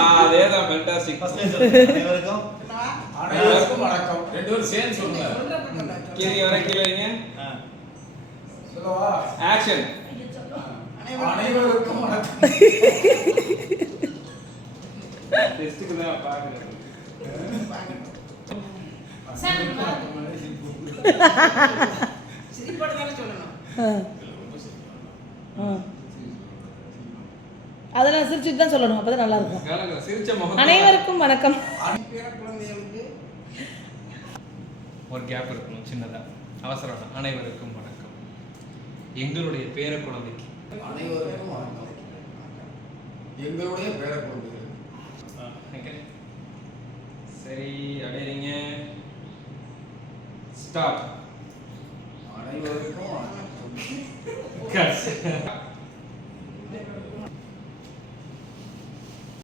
அதேதான் ஃபேண்டாஸ்டிக். அனைவருக்கும் வணக்கம். ரெண்டு பேரும் சேர்ந்து சொல்லுங்க. கீழே வைங்க. சொல்லவா? ஆக்ஷன். அனைவருக்கும் வணக்கம். டெஸ்ட்க்கு தான் பாக்குறேன். சிரிப்போட சொல்லணும். அதெல்லாம் சிரிச்சுட்டு தான் சொல்லணும், அப்பதான் நல்லா இருக்கும். சிரிச்ச முகம். அனைவருக்கும் வணக்கம். குழந்தைகளுக்கு ஒரு கேப் இருக்கணும் சின்னதா. அவசரம். அனைவருக்கும் வணக்கம். எங்களுடைய பேர குழந்தைக்கு அனைவருக்கும் வணக்கம். எங்களுடைய பேர குழந்தைகளுக்கு. சரி, அடையறீங்க. ஸ்டாப். அனைவருக்கும் வணக்கம். கட்.